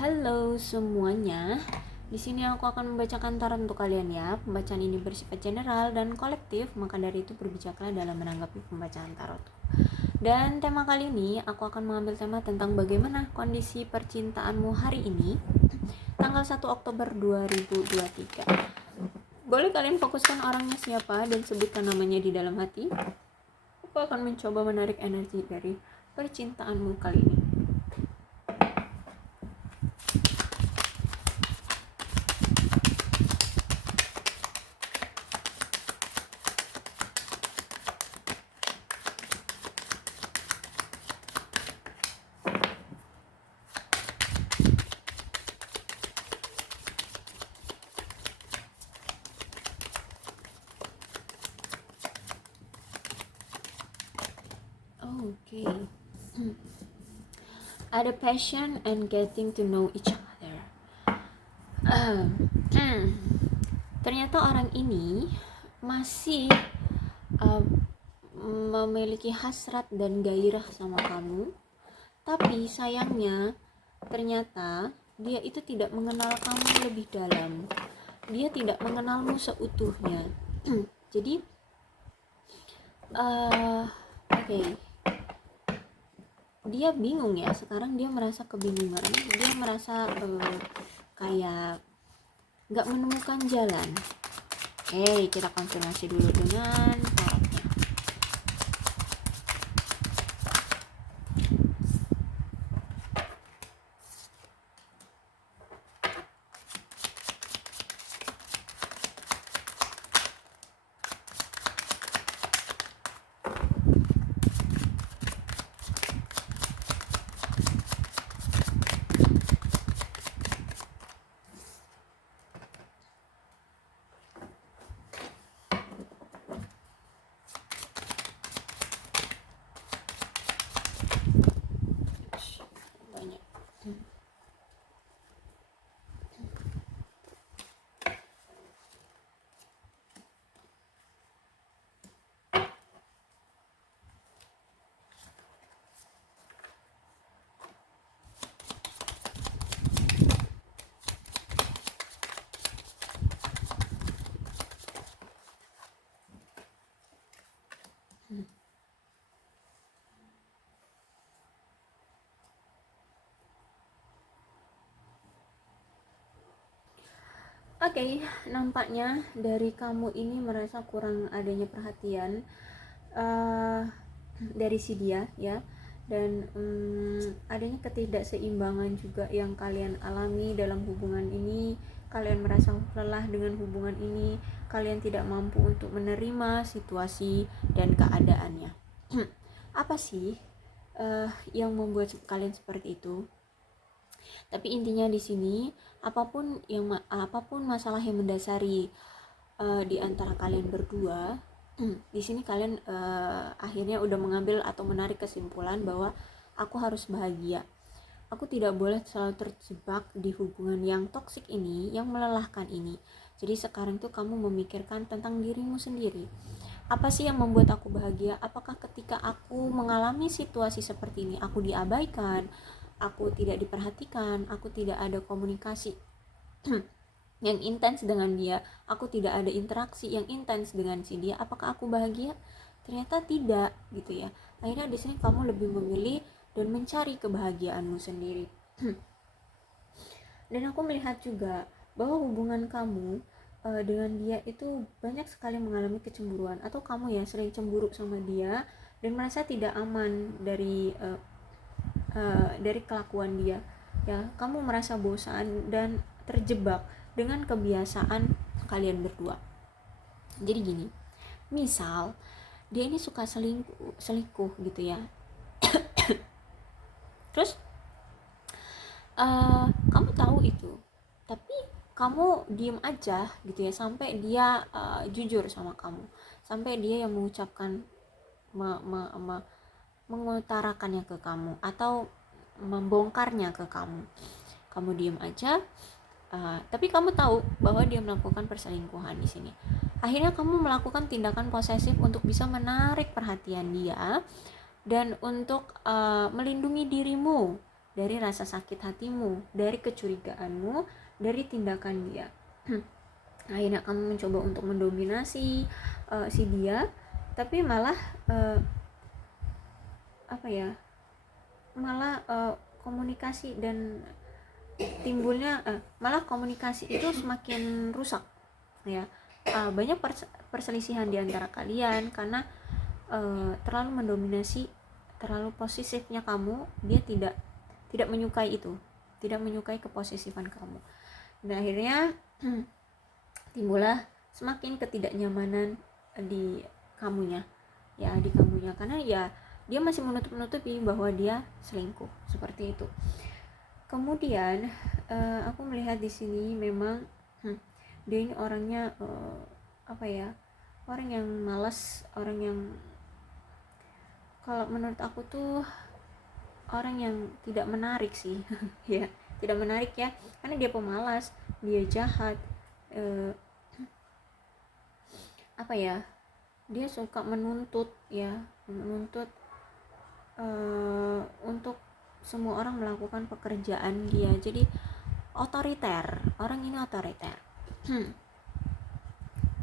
Halo semuanya. Di sini aku akan membacakan tarot untuk kalian ya. Pembacaan ini bersifat general dan kolektif, maka dari itu berbijaklah dalam menanggapi pembacaan tarot. Dan tema kali ini aku akan mengambil tema tentang bagaimana kondisi percintaanmu hari ini, tanggal 1 Oktober 2023. Boleh kalian fokuskan orangnya siapa dan sebutkan namanya di dalam hati. Aku akan mencoba menarik energi dari percintaanmu kali ini. Okay. Ada passion and getting to know each other. Ternyata orang ini masih memiliki hasrat dan gairah sama kamu, tapi sayangnya ternyata dia itu tidak mengenal kamu lebih dalam. Dia tidak mengenalmu seutuhnya. Jadi oke. Dia bingung ya, sekarang dia merasa kebingungan, dia merasa kayak nggak menemukan jalan. Kita konfirmasi dulu dengan tarotnya. Banyak. Oke, nampaknya dari kamu ini merasa kurang adanya perhatian dari si dia ya, dan adanya ketidakseimbangan juga yang kalian alami dalam hubungan ini. Kalian merasa lelah dengan hubungan ini, kalian tidak mampu untuk menerima situasi dan keadaannya. Apa sih yang membuat kalian seperti itu? Tapi intinya di sini apapun masalah yang mendasari di antara kalian berdua, di sini kalian akhirnya udah mengambil atau menarik kesimpulan bahwa aku harus bahagia. Aku tidak boleh selalu terjebak di hubungan yang toksik ini, yang melelahkan ini. Jadi sekarang tuh kamu memikirkan tentang dirimu sendiri. Apa sih yang membuat aku bahagia? Apakah ketika aku mengalami situasi seperti ini, aku diabaikan, aku tidak diperhatikan, aku tidak ada komunikasi yang intens dengan dia, aku tidak ada interaksi yang intens dengan si dia, apakah aku bahagia? Ternyata tidak, gitu ya. Akhirnya di sini kamu lebih memilih dan mencari kebahagiaanmu sendiri. Dan aku melihat juga bahwa hubungan kamu dengan dia itu banyak sekali mengalami kecemburuan, atau kamu ya sering cemburu sama dia dan merasa tidak aman dari kelakuan dia ya. Kamu merasa bosan dan terjebak dengan kebiasaan kalian berdua. Jadi gini, misal dia ini suka selingkuh gitu ya. Terus kamu tahu itu, tapi kamu diem aja gitu ya sampai dia jujur sama kamu, sampai dia yang mengucapkan mengutarakannya ke kamu atau membongkarnya ke kamu. Kamu diem aja, tapi kamu tahu bahwa dia melakukan perselingkuhan di sini. Akhirnya kamu melakukan tindakan posesif untuk bisa menarik perhatian dia dan untuk melindungi dirimu dari rasa sakit hatimu, dari kecurigaanmu, dari tindakan dia. Akhirnya kamu mencoba untuk mendominasi si dia, tapi malah komunikasi dan timbulnya malah komunikasi itu semakin rusak ya. Banyak perselisihan di antara kalian karena terlalu mendominasi, terlalu posesifnya kamu. Dia tidak menyukai itu, tidak menyukai keposesifan kamu, dan akhirnya timbullah semakin ketidaknyamanan di kamunya karena ya dia masih menutupi bahwa dia selingkuh, seperti itu. Kemudian aku melihat di sini memang dia ini orangnya orang yang malas, orang yang kalau menurut aku tuh orang yang tidak menarik sih. Ya, tidak menarik ya, karena dia pemalas, dia jahat, dia suka menuntut untuk semua orang melakukan pekerjaan dia. Jadi otoriter, orang ini otoriter.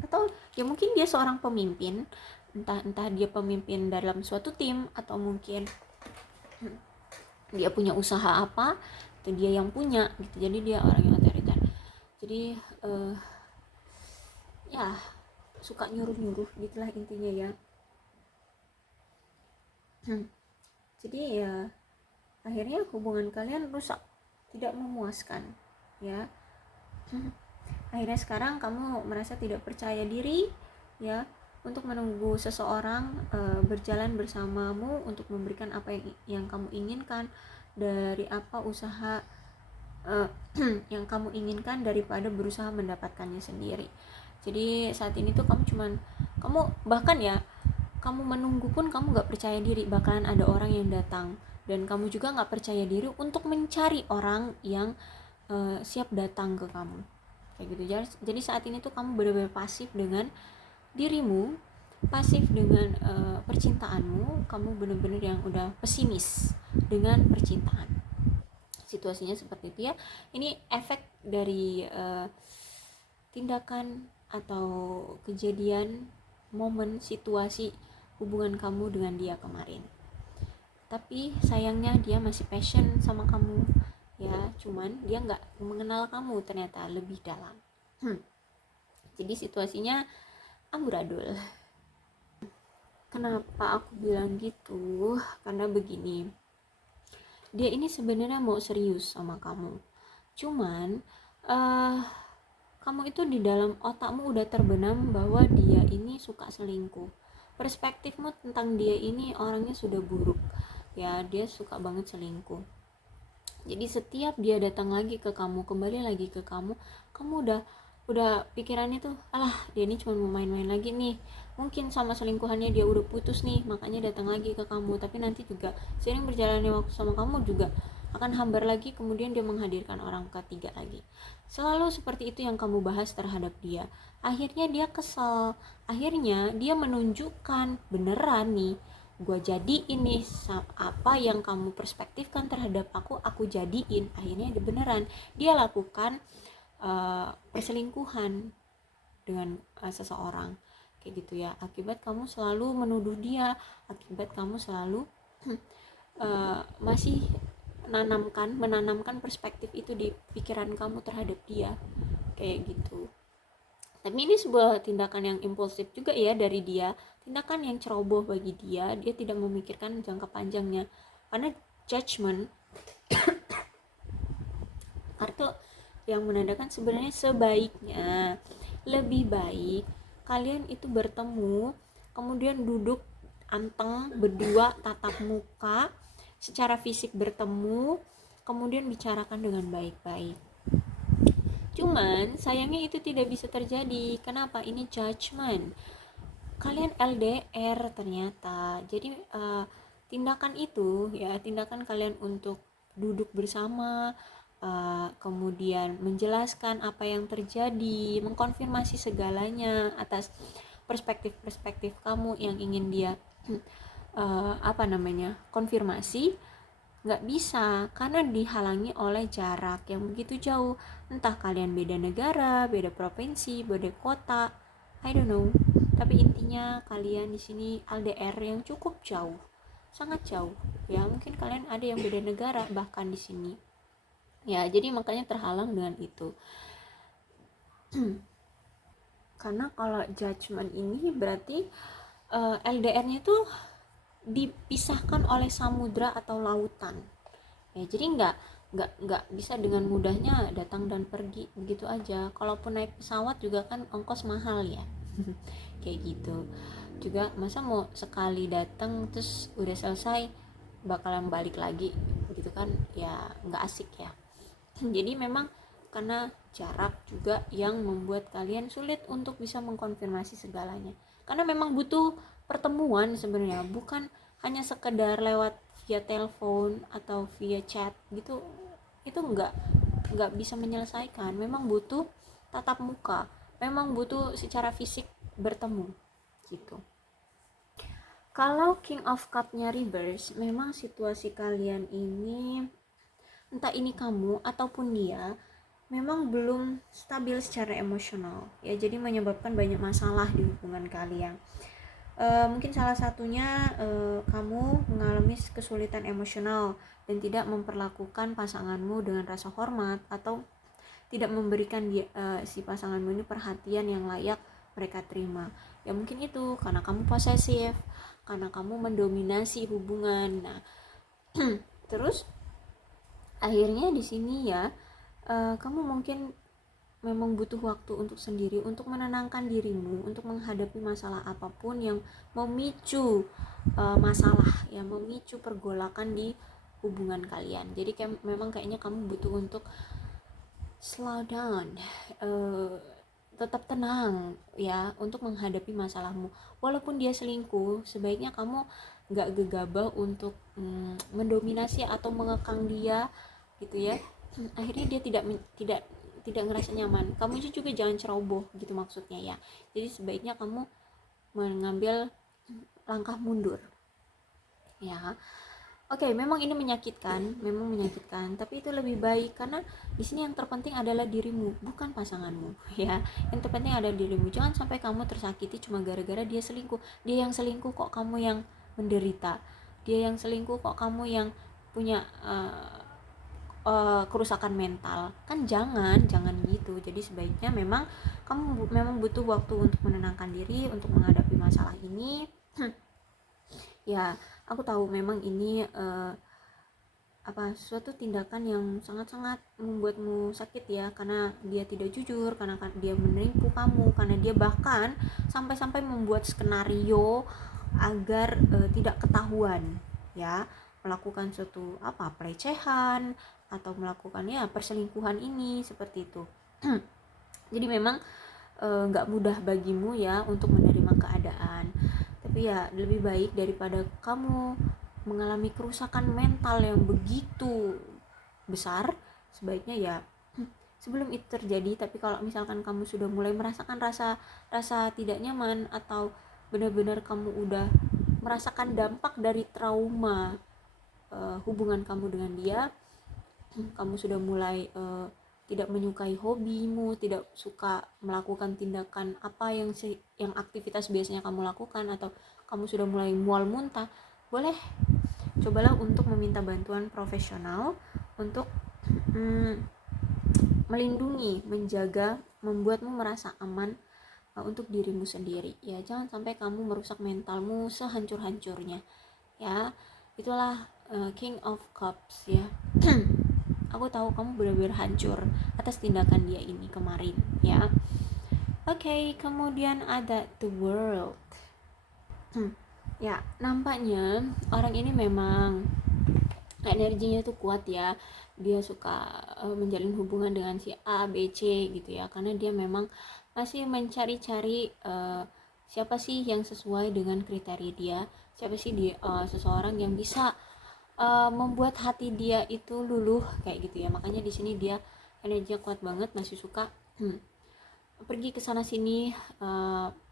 Atau ya mungkin dia seorang pemimpin, entah dia pemimpin dalam suatu tim, atau mungkin dia punya usaha apa, itu dia yang punya gitu. Jadi dia orang yang otoriter. Jadi ya suka nyuruh gitulah intinya ya. Jadi ya akhirnya hubungan kalian rusak, tidak memuaskan ya. Akhirnya sekarang kamu merasa tidak percaya diri ya untuk menunggu seseorang berjalan bersamamu untuk memberikan apa yang kamu inginkan, dari apa usaha yang kamu inginkan, daripada berusaha mendapatkannya sendiri. Jadi saat ini tuh kamu bahkan ya, kamu menunggu pun kamu gak percaya diri bakalan ada orang yang datang, dan kamu juga gak percaya diri untuk mencari orang yang siap datang ke kamu, kayak gitu. Jadi saat ini tuh kamu benar-benar pasif dengan dirimu, pasif dengan percintaanmu. Kamu benar-benar yang udah pesimis dengan percintaan. Situasinya seperti itu ya. Ini efek dari tindakan atau kejadian, momen, situasi hubungan kamu dengan dia kemarin. Tapi sayangnya dia masih passion sama kamu ya, cuman dia nggak mengenal kamu ternyata lebih dalam. Jadi situasinya amburadul. Kenapa aku bilang gitu? Karena begini, dia ini sebenarnya mau serius sama kamu, cuman kamu itu di dalam otakmu udah terbenam bahwa dia ini suka selingkuh. Perspektifmu tentang dia ini orangnya sudah buruk ya, dia suka banget selingkuh. Jadi setiap dia datang lagi ke kamu, kembali lagi ke kamu udah pikirannya tuh, alah dia ini cuma mau main-main lagi nih, mungkin sama selingkuhannya dia udah putus nih, makanya datang lagi ke kamu. Tapi nanti juga sering berjalannya waktu sama kamu juga akan hambar lagi, kemudian dia menghadirkan orang ketiga lagi. Selalu seperti itu yang kamu bahas terhadap dia. Akhirnya dia kesel, akhirnya dia menunjukkan beneran nih, gue jadiin nih apa yang kamu perspektifkan terhadap aku jadiin. Akhirnya beneran dia lakukan perselingkuhan dengan seseorang, kayak gitu ya. Akibat kamu selalu menuduh dia, akibat kamu selalu masih menanamkan perspektif itu di pikiran kamu terhadap dia, kayak gitu. Tapi ini sebuah tindakan yang impulsif juga ya dari dia, tindakan yang ceroboh bagi dia. Dia tidak memikirkan jangka panjangnya, karena judgment atau yang menandakan sebenarnya sebaiknya lebih baik kalian itu bertemu, kemudian duduk anteng berdua, tatap muka, secara fisik bertemu, kemudian bicarakan dengan baik-baik. Cuman sayangnya itu tidak bisa terjadi. Kenapa? Ini judgment. Kalian LDR ternyata. Jadi tindakan itu ya, tindakan kalian untuk duduk bersama, kemudian menjelaskan apa yang terjadi, mengkonfirmasi segalanya atas perspektif kamu yang ingin dia konfirmasi, Nggak bisa, karena dihalangi oleh jarak yang begitu jauh. Entah kalian beda negara, beda provinsi, beda kota, I don't know. Tapi intinya kalian di sini LDR yang cukup jauh, sangat jauh. Ya mungkin kalian ada yang beda negara bahkan di sini. Ya jadi makanya terhalang dengan itu. Karena kalau judgment ini berarti LDR-nya itu dipisahkan oleh samudra atau lautan. Ya jadi nggak bisa dengan mudahnya datang dan pergi begitu aja. Kalaupun naik pesawat juga kan ongkos mahal ya. Kayak gitu juga, masa mau sekali datang terus udah selesai bakalan balik lagi gitu kan, ya nggak asik ya. Jadi memang karena jarak juga yang membuat kalian sulit untuk bisa mengkonfirmasi segalanya, karena memang butuh pertemuan sebenarnya, bukan hanya sekedar lewat via telepon atau via chat gitu. Itu nggak bisa menyelesaikan, memang butuh tatap muka, memang butuh secara fisik bertemu gitu. Kalau King of Cup-nya reverse, memang situasi kalian ini, entah ini kamu ataupun dia, memang belum stabil secara emosional ya, jadi menyebabkan banyak masalah di hubungan kalian. Mungkin salah satunya kamu mengalami kesulitan emosional dan tidak memperlakukan pasanganmu dengan rasa hormat, atau tidak memberikan si pasanganmu ini perhatian yang layak mereka terima. Ya mungkin itu karena kamu posesif, karena kamu mendominasi hubungan. Nah, terus akhirnya di sini ya, kamu mungkin memang butuh waktu untuk sendiri, untuk menenangkan dirimu, untuk menghadapi masalah apapun yang memicu masalah, yang memicu pergolakan di hubungan kalian. Jadi memang kayaknya kamu butuh untuk slow down, tetap tenang ya untuk menghadapi masalahmu. Walaupun dia selingkuh, sebaiknya kamu nggak gegabah untuk mendominasi atau mengekang dia gitu ya. Akhirnya dia tidak ngerasa nyaman. Kamu juga jangan ceroboh gitu maksudnya ya. Jadi sebaiknya kamu mengambil langkah mundur ya. Oke, memang ini memang menyakitkan, tapi itu lebih baik karena di sini yang terpenting adalah dirimu, bukan pasanganmu, ya. Yang terpenting adalah dirimu. Jangan sampai kamu tersakiti cuma gara-gara dia selingkuh. Dia yang selingkuh kok kamu yang menderita. Dia yang selingkuh kok kamu yang punya kerusakan mental. Kan jangan gitu. Jadi sebaiknya memang kamu memang butuh waktu untuk menenangkan diri, untuk menghadapi masalah ini. Ya, aku tahu memang ini suatu tindakan yang sangat-sangat membuatmu sakit ya, karena dia tidak jujur, karena dia menipu kamu, karena dia bahkan sampai-sampai membuat skenario agar tidak ketahuan ya, melakukan suatu pelecehan atau melakukan ya perselingkuhan ini seperti itu. Jadi memang nggak mudah bagimu ya untuk menerima keadaan, tapi ya lebih baik daripada kamu mengalami kerusakan mental yang begitu besar, sebaiknya ya sebelum itu terjadi. Tapi kalau misalkan kamu sudah mulai merasakan rasa tidak nyaman, atau benar-benar kamu udah merasakan dampak dari trauma hubungan kamu dengan dia, kamu sudah mulai tidak menyukai hobimu, tidak suka melakukan tindakan apa yang aktivitas biasanya kamu lakukan, atau kamu sudah mulai mual muntah, boleh cobalah untuk meminta bantuan profesional untuk melindungi, menjaga, membuatmu merasa aman untuk dirimu sendiri ya. Jangan sampai kamu merusak mentalmu sehancur-hancurnya ya. Itulah King of Cups ya. Aku tahu kamu benar-benar hancur atas tindakan dia ini kemarin ya. Oke, kemudian ada The World. Ya, nampaknya orang ini memang energinya tuh kuat ya. Dia suka menjalin hubungan dengan si A, B, C gitu ya, karena dia memang masih mencari-cari siapa sih yang sesuai dengan kriteria dia, siapa sih dia seseorang yang bisa membuat hati dia itu luluh kayak gitu ya. Makanya di sini dia energinya kuat banget, masih suka pergi ke sana sini,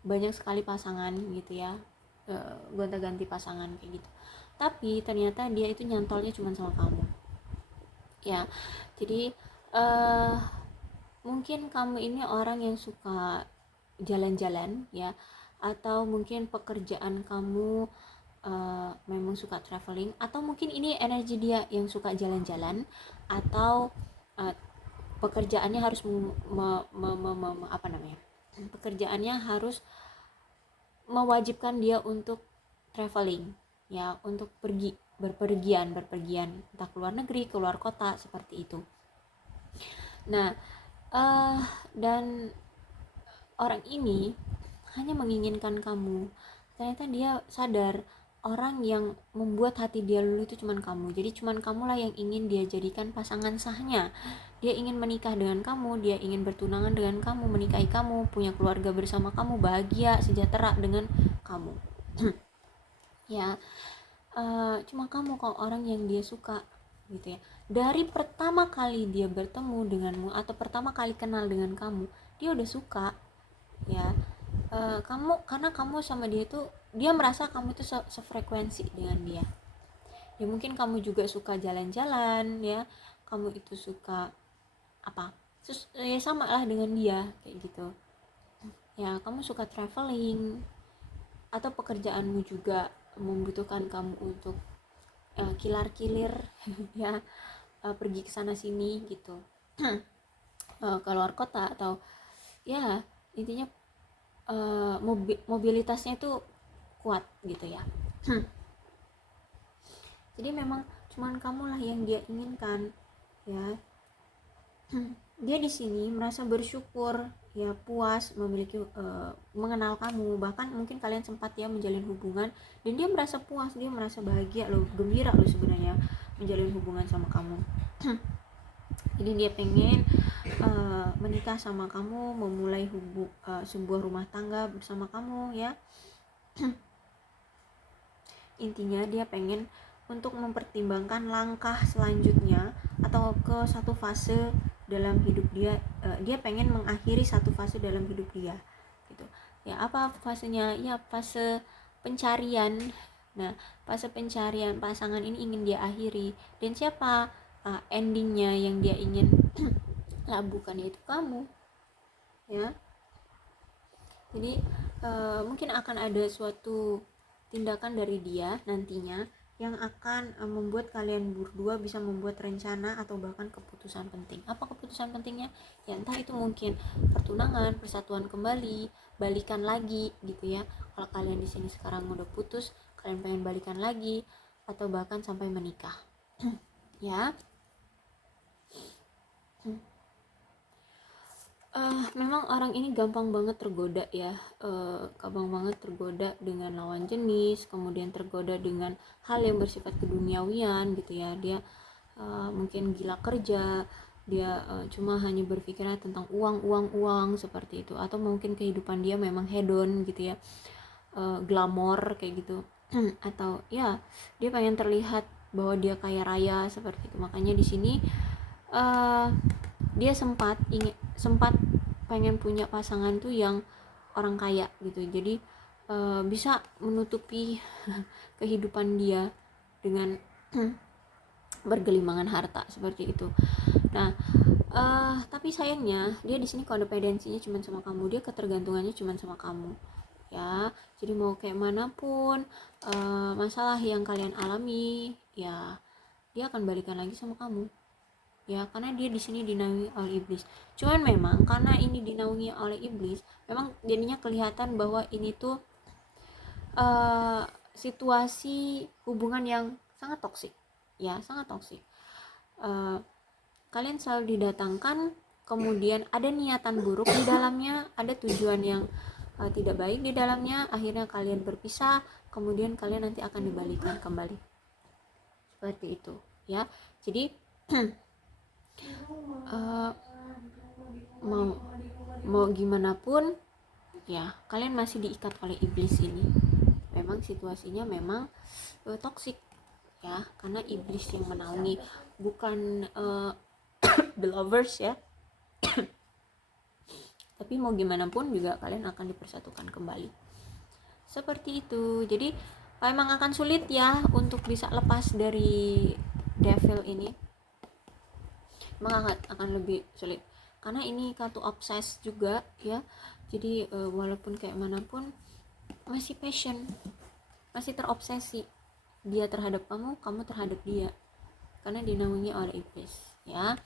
banyak sekali pasangan gitu ya, gonta-ganti pasangan kayak gitu. tapi ternyata dia itu nyantolnya cuma sama kamu ya. Jadi mungkin kamu ini orang yang suka jalan-jalan ya, atau mungkin pekerjaan kamu memang suka traveling, atau mungkin ini energi dia yang suka jalan-jalan, atau pekerjaannya harus apa namanya, pekerjaannya harus mewajibkan dia untuk traveling ya, untuk berpergian entah keluar negeri, keluar kota, seperti itu. Nah dan orang ini hanya menginginkan kamu. Ternyata dia sadar orang yang membuat hati dia luluh itu cuman kamu. Jadi cuman kamulah yang ingin dia jadikan pasangan sahnya. Dia ingin menikah dengan kamu, dia ingin bertunangan dengan kamu, menikahi kamu, punya keluarga bersama kamu, bahagia, sejahtera dengan kamu. Ya, cuma kamu kok orang yang dia suka gitu ya. Dari pertama kali dia bertemu denganmu atau pertama kali kenal dengan kamu, dia udah suka ya. Kamu, karena kamu sama dia itu, dia merasa kamu itu sefrekuensi dengan dia. Ya mungkin kamu juga suka jalan-jalan ya, kamu itu suka apa, ya sama lah dengan dia kayak gitu ya. Kamu suka traveling, atau pekerjaanmu juga membutuhkan kamu untuk kilar-kilir ya, pergi ke sana sini gitu, keluar kota, atau ya intinya mobilitasnya itu kuat gitu ya. Jadi memang cuman kamulah yang dia inginkan ya. Dia di sini merasa bersyukur ya, puas memiliki mengenal kamu, bahkan mungkin kalian sempat ya menjalin hubungan, dan dia merasa puas, dia merasa bahagia loh, gembira loh sebenarnya menjalin hubungan sama kamu. Jadi dia pengen menikah sama kamu, memulai sebuah rumah tangga bersama kamu ya. Intinya dia pengen untuk mempertimbangkan langkah selanjutnya atau ke satu fase dalam hidup dia. Dia pengen mengakhiri satu fase dalam hidup dia gitu ya. Apa fasenya? Ya fase pencarian. Nah, fase pencarian pasangan ini ingin dia akhiri, dan siapa endingnya yang dia ingin labuhkan, yaitu kamu ya. Jadi mungkin akan ada suatu tindakan dari dia nantinya yang akan membuat kalian berdua bisa membuat rencana atau bahkan keputusan penting. Apa keputusan pentingnya? Ya entah itu mungkin pertunangan, persatuan kembali, balikan lagi gitu ya. Kalau kalian di sini sekarang udah putus, kalian pengen balikan lagi, atau bahkan sampai menikah. Ya. Memang orang ini gampang banget tergoda ya, gampang banget tergoda dengan lawan jenis, kemudian tergoda dengan hal yang bersifat keduniawian gitu ya. Dia mungkin gila kerja, dia cuma hanya berpikirnya tentang uang seperti itu, atau mungkin kehidupan dia memang hedon gitu ya, glamor kayak gitu. Atau ya dia pengen terlihat bahwa dia kaya raya seperti itu. Makanya di sini dia sempat pengen punya pasangan tuh yang orang kaya gitu. Jadi bisa menutupi kehidupan dia dengan bergelimangan harta seperti itu. Nah, tapi sayangnya dia di sini kodependensinya cuma sama kamu, dia ketergantungannya cuma sama kamu ya. Jadi mau kayak manapun masalah yang kalian alami ya, dia akan balikan lagi sama kamu ya, karena dia di sini dinaungi oleh iblis. Cuman memang karena ini dinaungi oleh iblis, memang jadinya kelihatan bahwa ini tuh situasi hubungan yang sangat toksik ya, sangat toksik. Kalian selalu didatangkan, kemudian ada niatan buruk di dalamnya, ada tujuan yang tidak baik di dalamnya, akhirnya kalian berpisah, kemudian kalian nanti akan dibalikan kembali seperti itu ya. Jadi mau gimana pun ya, kalian masih diikat oleh iblis ini. Memang situasinya memang toksik ya, karena iblis yang menaungi, bukan the lovers ya. Tapi mau gimana pun juga kalian akan dipersatukan kembali seperti itu. Jadi Memang akan sulit ya untuk bisa lepas dari devil ini, memang akan lebih sulit karena ini kartu obses juga ya. Jadi walaupun kayak manapun masih passion, masih terobsesi dia terhadap kamu, kamu terhadap dia, karena dinaungi oleh iblis ya.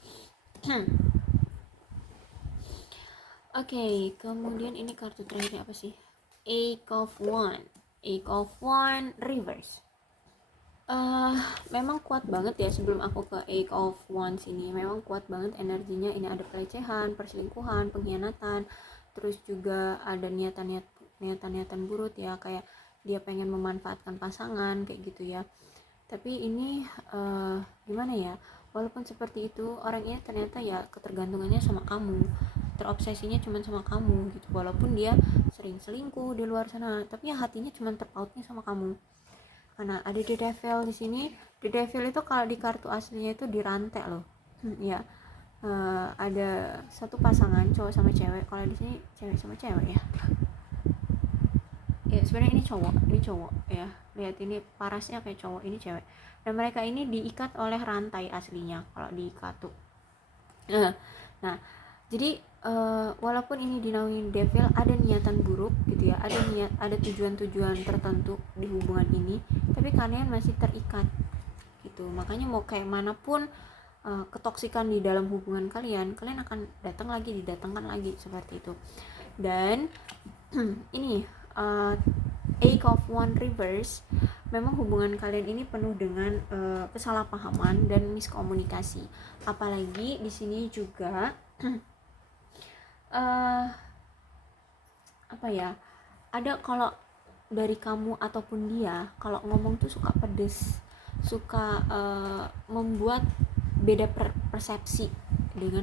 Oke, kemudian ini kartu terakhirnya apa sih? Eight of One reverse. Memang kuat banget ya. Sebelum aku ke Eight of Wands ini, memang kuat banget energinya. Ini ada pelecehan, perselingkuhan, pengkhianatan, terus juga ada niatan buruk ya, kayak dia pengen memanfaatkan pasangan kayak gitu ya. Tapi ini gimana ya, walaupun seperti itu, orang ini ternyata ya ketergantungannya sama kamu, terobsesinya cuma sama kamu gitu. Walaupun dia sering selingkuh di luar sana, tapi ya hatinya cuma terpautnya sama kamu. Karena ada The Devil di sini. The Devil itu kalau di kartu aslinya itu dirantai loh. Ya, ada satu pasangan cowok sama cewek. Kalau di sini cewek sama cewek ya. Ya sebenarnya ini cowok ya. Lihat ini parasnya kayak cowok, ini cewek. Dan mereka ini diikat oleh rantai aslinya kalau di kartu. Nah, jadi walaupun ini dinaungi devil, ada niatan buruk gitu ya, ada tujuan-tujuan tertentu di hubungan ini, tapi kalian masih terikat gitu. Makanya mau kayak manapun ketoksikan di dalam hubungan kalian akan didatangkan lagi seperti itu. Dan ini Eight of One reverse, memang hubungan kalian ini penuh dengan kesalahpahaman dan miskomunikasi. Apalagi di sini juga apa ya, ada kalau dari kamu ataupun dia kalau ngomong tuh suka pedes, suka membuat beda persepsi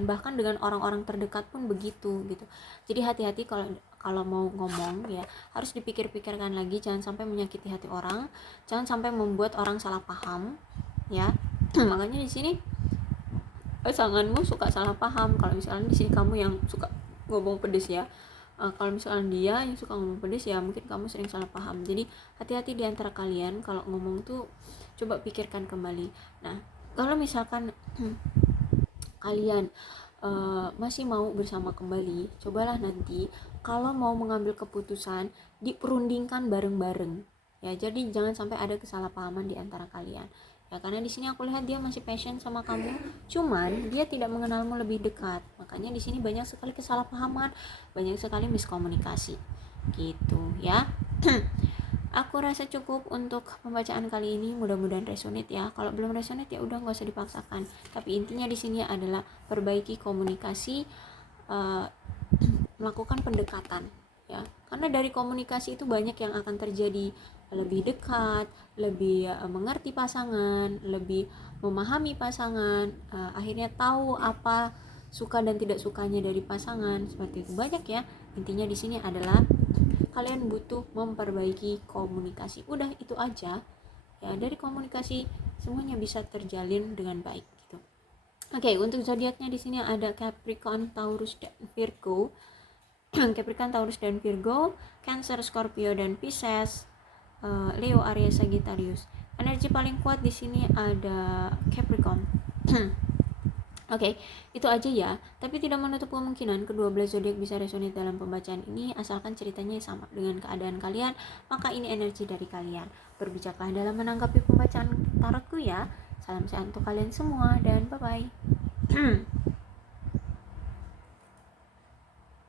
bahkan dengan orang-orang terdekat pun begitu gitu. Jadi hati-hati kalau mau ngomong ya, harus dipikir-pikirkan lagi, jangan sampai menyakiti hati orang, jangan sampai membuat orang salah paham ya. Makanya di sini pasanganmu suka salah paham kalau misalnya di sini kamu yang suka ngomong pedes ya. Kalau misalnya dia yang suka ngomong pedes ya, mungkin kamu sering salah paham. Jadi hati-hati di antara kalian kalau ngomong tuh, coba pikirkan kembali. Nah, kalau misalkan kalian masih mau bersama kembali, cobalah nanti kalau mau mengambil keputusan diperundingkan bareng-bareng ya. Jadi jangan sampai ada kesalahpahaman di antara kalian ya, karena di sini aku lihat dia masih passion sama kamu, cuman dia tidak mengenalmu lebih dekat. Makanya di sini banyak sekali kesalahpahaman, banyak sekali miskomunikasi gitu ya. Aku rasa cukup untuk pembacaan kali ini, mudah-mudahan resonate ya. Kalau belum resonate ya udah, nggak usah dipaksakan. Tapi intinya di sini adalah perbaiki komunikasi, melakukan pendekatan ya. Karena dari komunikasi itu banyak yang akan terjadi, lebih dekat, lebih mengerti pasangan, lebih memahami pasangan, akhirnya tahu apa suka dan tidak sukanya dari pasangan, seperti itu. Banyak ya. Intinya di sini adalah kalian butuh memperbaiki komunikasi. Udah itu aja ya, dari komunikasi semuanya bisa terjalin dengan baik gitu. Oke, untuk zodiaknya di sini ada Capricorn, Taurus dan Virgo. Capricorn, Taurus dan Virgo, Cancer, Scorpio dan Pisces, Leo, Aries, Sagittarius. Energi paling kuat di sini ada Capricorn. Oke, itu aja ya. Tapi tidak menutup kemungkinan kedua belas zodiak bisa resonate dalam pembacaan ini, asalkan ceritanya sama dengan keadaan kalian, maka ini energi dari kalian. Berbijaklah dalam menanggapi pembacaan tarotku ya. Salam sehat untuk kalian semua dan bye-bye.